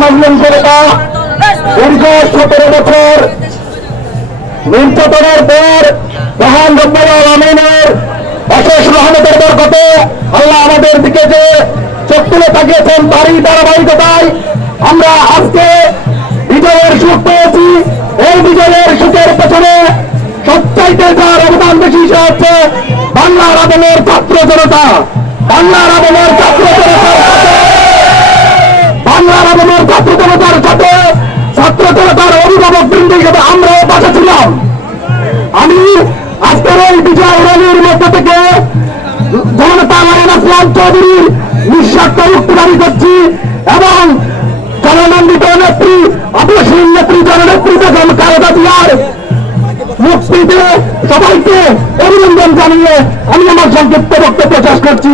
মাজলুম জনতা দীর্ঘ 17 বছর নির্যাতনের পর মহান রব্বুল আলামিনের অশেষ রহমতের বরকতে আল্লাহ আমাদের দিকে যে চোখ তুলে তাকিয়েছেন তারই ধারাবাহিকতায় আমরা আজকে বিজয়ের সুখ পেয়েছি। এই বিজয়ের সুখের পেছনে সবচাইতে যার অবদান বেশি সে হচ্ছে বাংলার আদমের ছাত্র জনতা। বাংলার আদমের ছাত্র জনতার সাথে বাংলার আদমের ছাত্র জনতার সাথে ছাত্র জনতার অভিভাবক বৃন্দ হিসেবে আমরাও পাশে ছিলাম। আমি আজকের এই বিজয় র্যালির মধ্য থেকে জনতা নারায়ণ আসলাম চৌধুরীর নিঃস্বার্থ মুক্তি দাবি করছি এবং জননন্দিত নেত্রী অপসীন নেত্রী জননেত্রী বেগম খালেদা জিয়ার মুক্তিতে সবাইকে অভিনন্দন জানিয়ে আমি আমার সংক্ষিপ্ত বক্তব্য শেষ করছি।